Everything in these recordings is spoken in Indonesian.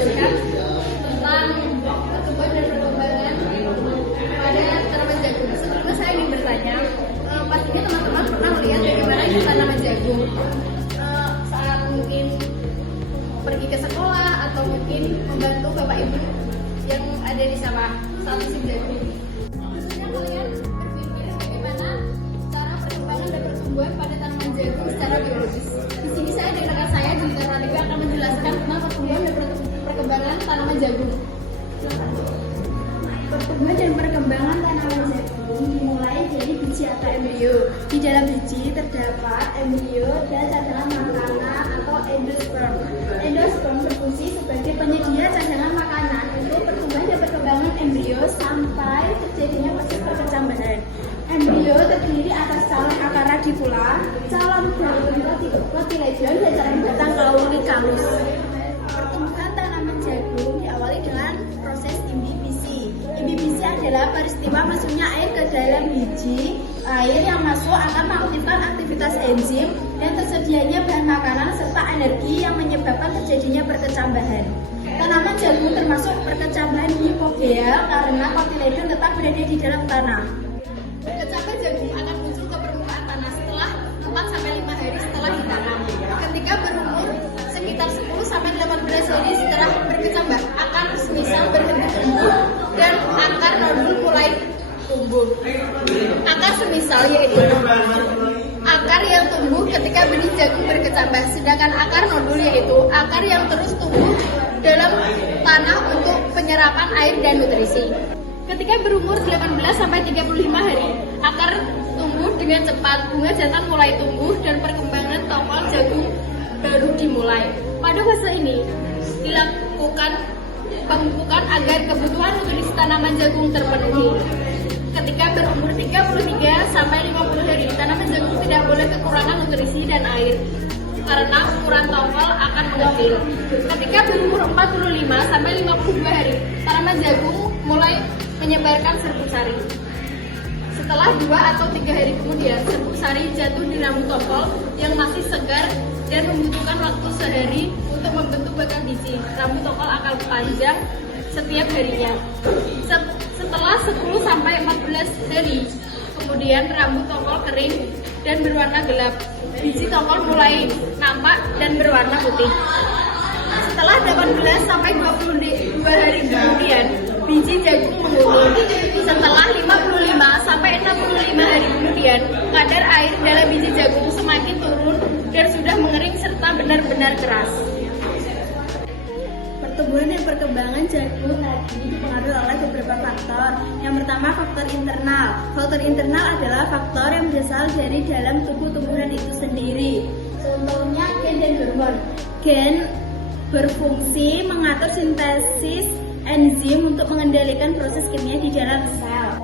menjelaskan tentang pertumbuhan dan perkembangan pada tanaman jagung. Sebelumnya saya ingin bertanya, pastinya teman-teman pernah melihat bagaimana tanaman jagung saat mungkin pergi ke sekolah atau mungkin membantu bapak ibu yang ada di sawah saat musim jagung. Khususnya kalian berpikir bagaimana cara perkembangan dan pertumbuhan pada tanaman jagung secara biologis. Di sini saya dan rekan saya di Ternativa akan menjelaskan tentang pertumbuhan dan perkembangan tanaman jagung. Pertumbuhan dan perkembangan tanaman jagung dimulai dari biji atau embrio. Di dalam biji terdapat embrio dan cadangan makanan atau endosperm. Endosperm berfungsi sebagai penyedia cadangan makanan untuk pertumbuhan dan perkembangan embrio sampai terjadinya proses perkecambahan. Embrio terdiri atas calon akar radicula, calon daun cotyledon, dan calon batang cauliflorus. Pertumbuhan tanaman jagung diawali dengan proses imbibisi. Imbibisi adalah peristiwa masuknya air ke dalam biji. Air yang masuk akan mengaktifkan aktivitas enzim dan tersedianya bahan makanan serta energi yang menyebabkan terjadinya perkecambahan. Tanaman jagung termasuk perkecambahan hipogeal karena cotyledon tetap berada di dalam tanah. Perkecambahan jagung akan muncul ke permukaan tanah setelah 4-5 hari setelah ditanam. Ketika berumur sekitar 10-18 hari setelah berkecambah, akan semisal berbentuk tumbuh dan akar nodul mulai tumbuh. Akar semisal yaitu akar yang tumbuh ketika benih jagung berkecambah, sedangkan akar nodul yaitu akar yang terus tumbuh dalam tanah untuk penyerapan air dan nutrisi. Ketika berumur 18-35 hari, akar tumbuh dengan cepat, bunga jantan mulai tumbuh dan perkembangan tongkol jagung baru dimulai. Pada fase ini dilakukan pemupukan agar kebutuhan nutrisi tanaman jagung terpenuhi. Ketika berumur 33-50 hari, tanaman jagung tidak boleh kekurangan nutrisi dan air karena ukuran tongkol akan mengecil. Ketika berumur 45-52 hari, tanaman jagung mulai menyebarkan serbuk sari. Setelah 2 atau 3 hari kemudian, serbuk sari jatuh di rambut tongkol yang masih segar dan membutuhkan waktu sehari untuk membentuk batang biji. Rambut tongkol akan panjang setiap harinya. Setelah 10-14 hari, kemudian rambut tongkol kering dan berwarna gelap. Biji tongkol mulai nampak dan berwarna putih. Setelah 18-22 hari kemudian, biji jagung menurun. Setelah 55-65 hari kemudian, kadar air dalam biji jagung semakin turun dan sudah mengering serta benar-benar keras. Pertumbuhan dan perkembangan jagung tadi dipengaruhi oleh beberapa faktor. Yang pertama, faktor internal. Faktor internal adalah faktor yang berasal dari dalam tubuh tumbuhan itu sendiri. Contohnya gen dan hormon. Gen berfungsi mengatur sintesis enzim untuk mengendalikan proses kimia di dalam sel.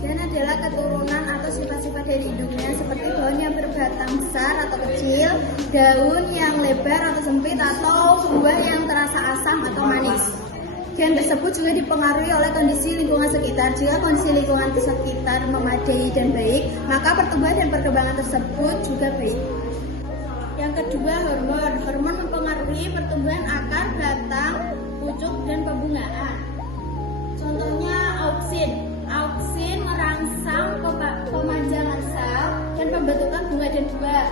Dan adalah keturunan atau sifat-sifat dari hidupnya seperti daun yang berbatang besar atau kecil, daun yang lebar atau sempit, atau buah yang terasa asam atau manis. Gen tersebut juga dipengaruhi oleh kondisi lingkungan sekitar. Jika kondisi lingkungan sekitar memadai dan baik, maka pertumbuhan dan perkembangan tersebut juga baik. Yang kedua, hormon. Hormon mempengaruhi pertumbuhan akar, batang, pucuk, dan pembungaan. Contohnya auksin. Auksin merangsang pemanjangan sel dan pembentukan bunga dan buah.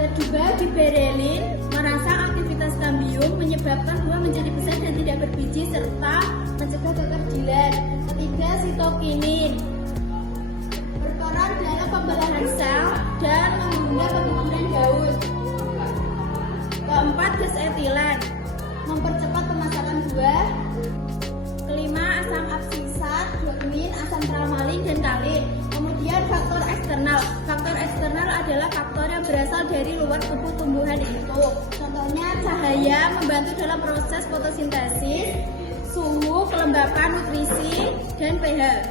Kedua, giberelin merangsang aktivitas kambium, menyebabkan buah menjadi besar dan tidak berbiji serta mencegah kekerdilan. Ketiga, sitokinin berperan dalam pembelahan sel dan menunda pembangunan daun. Keempat, gas etilen mempercepat pemasaran buah. Kelima, asam absisat, dokmin, asam tralmalin, dan kalin. Kemudian faktor eksternal. Faktor eksternal adalah faktor yang berasal dari luar tubuh tumbuhan itu. Contohnya cahaya membantu dalam proses fotosintesis, suhu, kelembapan, nutrisi, dan pH.